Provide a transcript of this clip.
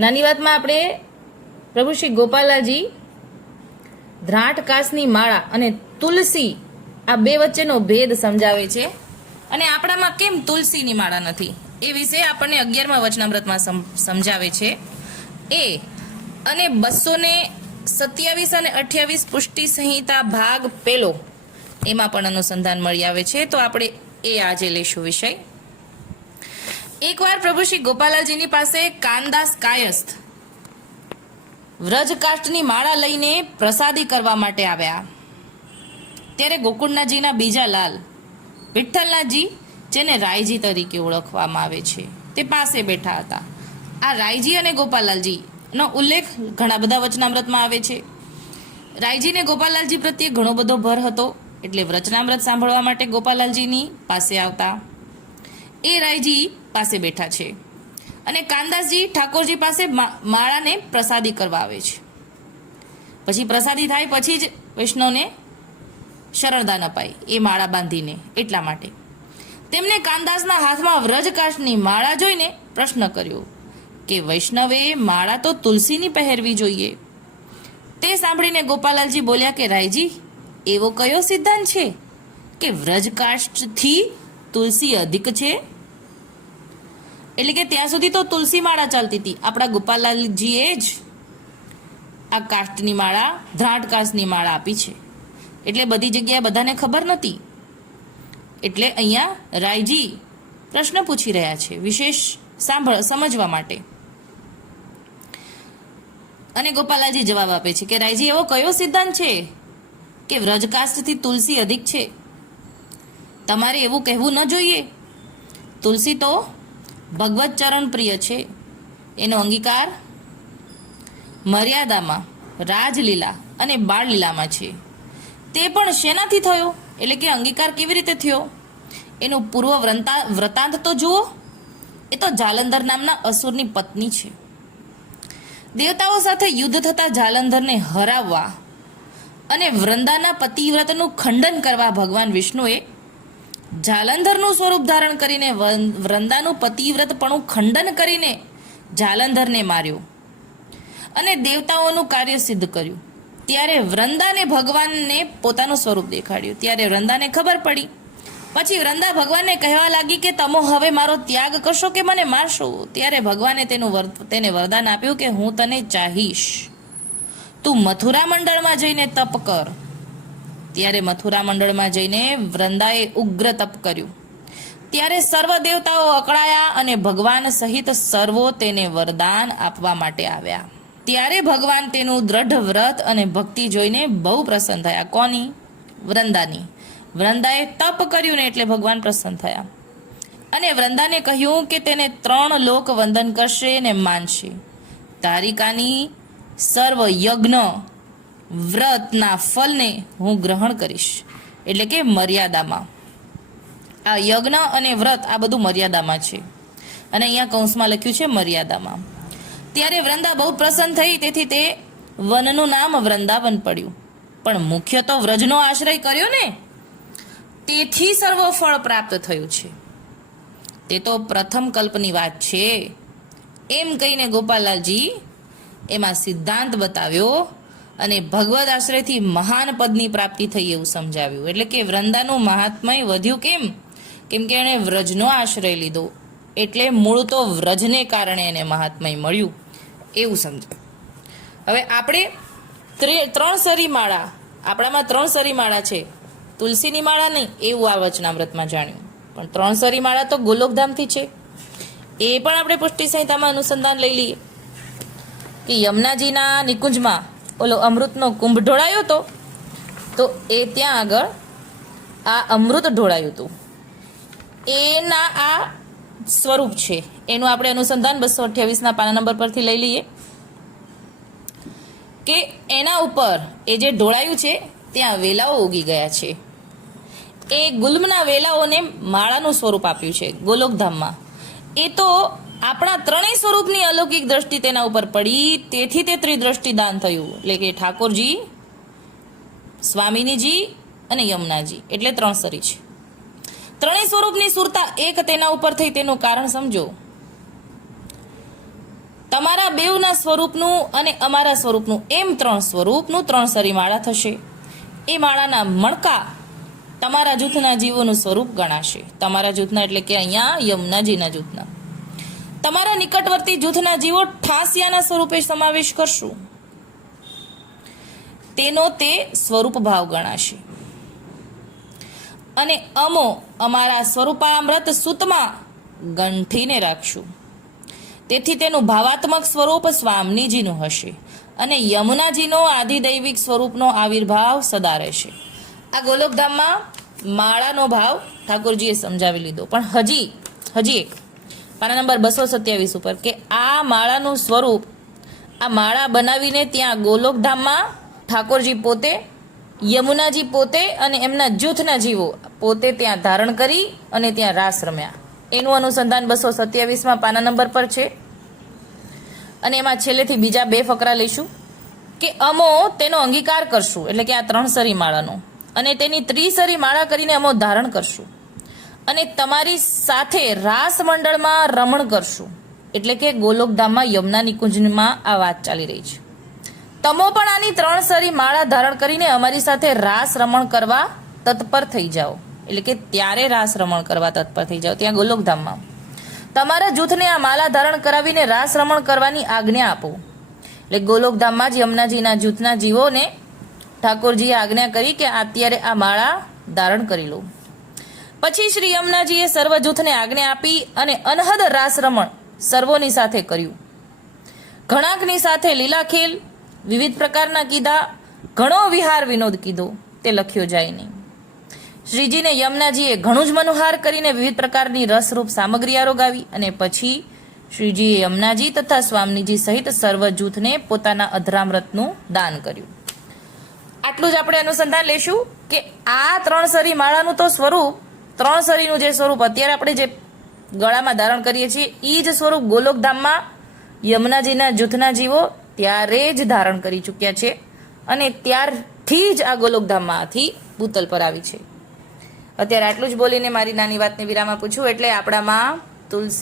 નાની વાતમાં આપણે પ્રભુ શ્રી ગોપાલાજી ધ્રાંટ કાસની માળા અને તુલસી આ બે વચ્ચેનો ભેદ સમજાવે છે અને આપણામાં કેમ તુલસીની માળા નથી એ વિશે આપણને 11મા વચનામૃતમાં સમજાવે છે. એ અને 227 અને 28 પુષ્ટિ સંહિતા ભાગ પહેલો એમાં પણ અનુસંધાન મળી આવે છે. તો આપણે એ આજે લઈશું વિષય. એકવાર પ્રભુ શ્રી ગોપાલાજીની પાસે કાનદાસ કાયસ્થ વ્રજકાષ્ઠની માળા લઈને પ્રસાદી કરવા માટે આવ્યા. ત્યારે ગોકુળનાથજીના બીજા લાલ વિઠ્ઠલનાથજી, જેને રાયજી તરીકે ઓળખવામાં આવે છે, તે પાસે બેઠા હતા. આ રાયજી અને ગોપાલાલજી નો ઉલ્લેખ ઘણા બધા વચનામૃતમાં આવે છે. રાયજીને ગોપાલાલજી પ્રત્યે ઘણો બધો ભર હતો, એટલે વચનામૃત સાંભળવા માટે ગોપાલાલજીની પાસે આવતા. એ રાયજી પાસે બેઠા છે અને કાનદાસજી ઠાકોરજી પાસે માળાને પ્રસાદી કરવા આવે છે. પછી પ્રસાદી થાય પછી જ વૈષ્ણવને શરણદાન અપાય, એ માળા બાંધીને. એટલા માટે તેમને કાનદાસના હાથમાં વ્રજકાષ્ઠની માળા જોઈને પ્રશ્ન કર્યો કે વૈષ્ણવે માળા તો તુલસીની પહેરવી જોઈએ. તે સાંભળીને ગોપાલાલજી બોલ્યા કે રાયજી, એવો કયો સિદ્ધાંત છે કે વ્રજકાષ્ઠથી તુલસી અધિક છે? એટલે કે ત્યાં સુધી તો તુલસી માળા ચાલતી હતી. આપણા ગોપાલાલજીએ જ આ કાષ્ઠની માળા, ધ્રાંટ કાષ્ઠની માળા આપી છે. એટલે બધી જગ્યાએ બધાને ખબર નથી. એટલે અહીંયા રાયજી પ્રશ્ન પૂછી રહ્યા છે વિશેષ સમજવા માટે. અને ગોપાલાલજી જવાબ આપે છે કે રાયજી, એવો કયો સિદ્ધાંત છે કે વ્રજકાષ્ઠથી તુલસી અધિક છે? તમારે એવું કહેવું ન જોઈએ. તુલસી તો ભગવત ચરણ પ્રિય છે. એનો અંગીકાર મર્યાદામાં, રાજલીલા અને બાળલીલામાં છે. તે પણ શેનાથી થયો? એટલે કે અંગીકાર કેવી રીતે થયો? એનું પૂર્વ વૃત્તાંત તો જુઓ. એ તો જાલંધર નામના અસુરની પત્ની છે. દેવતાઓ સાથે યુદ્ધ થતા જાલંધરને હરાવવા અને વૃંદાના પતિવ્રતનું ખંડન કરવા ભગવાન વિષ્ણુએ જાલંધરનું સ્વરૂપ ધારણ કરીને વૃંદાનું પતિવ્રતપણું ખંડન કરીને જાલંધરને માર્યો અને દેવતાઓનું કાર્ય સિદ્ધ કર્યું. ત્યારે વૃંદાને ભગવાનને પોતાનું સ્વરૂપ દેખાડ્યું. ત્યારે વૃંદાને ખબર પડી. પછી વૃંદા ભગવાનને કહેવા લાગી કે તમે હવે મારો ત્યાગ કરશો કે મને મારશો? ત્યારે ભગવાને તેને વરદાન આપ્યું કે હું તને ચાહીશ, તું મથુરા મંડળમાં જઈને તપ કર. ત્યારે મથુરા મંડળમાં જઈને વૃંદાએ ઉગ્ર તપ કર્યું. ત્યારે સર્વ દેવતાઓ અકળાયા અને ભગવાન સહિત સર્વો તેને વરદાન આપવા માટે આવ્યા. ત્યારે ભગવાન તેનું દ્રઢ વ્રત અને ભક્તિ જોઈને બહુ પ્રસન્ન થયા. કોની? વૃંદાની. વૃંદાએ તપ કર્યું ને એટલે ભગવાન પ્રસન્ન થયા અને વૃંદાને કહ્યું કે તેને 3 લોક વંદન કરશે ને માનશે. તારિકાની સર્વ યજ્ઞ વ્રતના ફલને હું ગ્રહણ કરીશ. એટલે કે મર્યાદામાં. આ યજ્ઞ અને વ્રત આ બધું મર્યાદામાં છે અને અહીંયા કૌંસમાં લખ્યું છે મર્યાદામાં. ત્યારે વૃંદા બહુ પ્રસન્ન થઈ, તેથી તે વનનું નામ વૃંદાવન પડ્યું. પણ મુખ્ય તો વ્રજનો આશ્રય કર્યો ને, તેથી સર્વ ફળ પ્રાપ્ત થયું છે. તે તો પ્રથમ કલ્પની વાત છે. એમ કહીને ગોપાલાલજી એમાં સિદ્ધાંત બતાવ્યો અને ભગવદ આશ્રયથી મહાન પદની પ્રાપ્તિ થઈ એવું સમજાવ્યું. એટલે કે વૃંદાનું મહાત્મય વધ્યું કેમ? કેમ કે એણે વ્રજનો આશ્રય લીધો, એટલે મૂળ તો વ્રજને કારણે એને મહાત્મય મળ્યું એવું સમજાવ્યું. હવે આપણે 3 સરી માળા, આપણામાં 3 સરી માળા છે, તુલસીની માળા નહીં એવું આ વચનામૃતમાં જાણ્યું. પણ 3 સરી માળા તો ગોલોકધામથી છે. એ પણ આપણે પુષ્ટિ સંહિતામાં અનુસંધાન લઈ લઈએ કે યમુનાજીના નિકુંજમાં ઓલો અમૃતનો કુંભ ઢોળાયો હતો, તો એ ત્યાં આગળ આ અમૃત ઢોળાયું હતું. એના આ સ્વરૂપ છે. એનું આપણે અનુસંધાન 228ના પાના નંબર પરથી લઈ લઈએ કે એના ઉપર એ જે ઢોળાયું છે ત્યાં વેલાઓ ઉગી ગયા છે. એ ગુલ્મના વેલાઓને માળાનું સ્વરૂપ આપ્યું છે ગોલોકધામમાં. એ તો આપણા 3 સ્વરૂપની અલૌકિક દ્રષ્ટિ તેના ઉપર પડી, તેથી તે ત્રિદ્રષ્ટિ દાન થયું. એટલે કે ઠાકોરજી, સ્વામિનીજી અને યમુનાજી, એટલે 3 સરી છે. 3 સ્વરૂપની સુરતા એક તેના ઉપર થઈ તેનું કારણ સમજો. તમારા બેવના સ્વરૂપનું અને અમારા સ્વરૂપનું એમ 3 સ્વરૂપનું 3 સરી માળા થશે. એ માળાના મણકા તમારા જૂથના જીવોનું સ્વરૂપ ગણાશે. તમારા જૂથના એટલે કે અહીંયા યમુનાજીના જૂથના. તમારા નિકટવર્તી જૂથના જીવો ઠાસિયાના સ્વરૂપે સમાવેશ કરશું. તેનો તે સ્વરૂપ ભાવ ગણાશે. અને અમો અમારા સ્વરૂપામૃત સૂતમાં ગંઠીને રાખશું. તેથી તેનું ભાવાત્મક સ્વરૂપ સ્વામીજીનું હશે અને યમુનાજીનો આધિદૈવિક સ્વરૂપનો આવિર્ભાવ સદા રહેશે. આ ગોલોકધામમાં માળાનો ભાવ ઠાકોરજીએ સમજાવી લીધો. પણ હજી એક પાના નંબર 227 ઉપર કે આ માળાનું સ્વરૂપ, આ માળા બનાવીને ત્યાં ગોલોકધામમાં ઠાકોરજી પોતે, યમુનાજી પોતે અને એમના જૂથના જીવો પોતે ત્યાં ધારણ કરી અને ત્યાં રાસ રમ્યા. એનું અનુસંધાન 227માં પાના નંબર પર છે. અને એમાં છેલ્લેથી બીજા 2 ફકરા લઈશું કે અમો તેનો અંગીકાર કરશું, એટલે કે આ 3 સરી માળાનો, અને તેની ત્રિસરી માળા કરીને અમો ધારણ કરશું અને તમારી સાથે રાસ મંડળમાં રમણ કરશું. એટલે કે ગોલોકધામમાં યમુના નિકુંજમાં આ વાત ચાલી રહી છે. તમો પણ આની 3 સરી માળા ધારણ કરીને અમારી સાથે રાસ રમણ કરવા તત્પર થઈ જાઓ. એટલે કે ત્યારે રાસ રમણ કરવા તત્પર થઈ જાઓ ત્યાં ગોલોકધામમાં. તમારા જૂથને આ માળા ધારણ કરાવીને રાસ રમણ કરવાની આજ્ઞા આપો. એટલે ગોલોકધામમાં જ યમુનાજીના જૂથના જીવોને ઠાકોરજીએ આજ્ઞા કરી કે અત્યારે આ માળા ધારણ કરી લો. પછી શ્રી યમુનાજીએ સર્વ જૂથને આજ્ઞા આપી અને અનહદ રાસ રમણ સર્વોની સાથે કર્યું. ઘણાકની સાથે લીલાખેલ વિવિધ પ્રકારના કીધા, ઘણો વિહાર વિનોદ કીધો, તે લખ્યો જાય નહીં. શ્રીજીને યમુનાજીએ ઘણું જ મનોહાર કરીને વિવિધ પ્રકારની રસરૂપ સામગ્રી આરોગાવી અને પછી શ્રીજીએ યમુનાજી તથા સ્વામીજી સહિત સર્વ જૂથને પોતાના અધરામૃતનું દાન કર્યું. આટલું જ આપણે અનુસંધાન લેશું કે આ 3 સરી માળાનું તો સ્વરૂપ, 3 સરીનું જે સ્વરૂપ અત્યારે આપણે જે ગળામાં ધારણ કરીએ છીએ એ જ સ્વરૂપ ગોલોકધામમાં યમુનાજીના જૂથના જીવો ત્યારે જ ધારણ કરી ચૂક્યા છે અને ત્યારથી જ આ ગોલોકધામમાંથી ભૂતલ પર આવી છે. અત્યારે આટલું જ બોલીને મારી નાની વાતને વિરામ આપું છું. એટલે આપણામાં તુલસી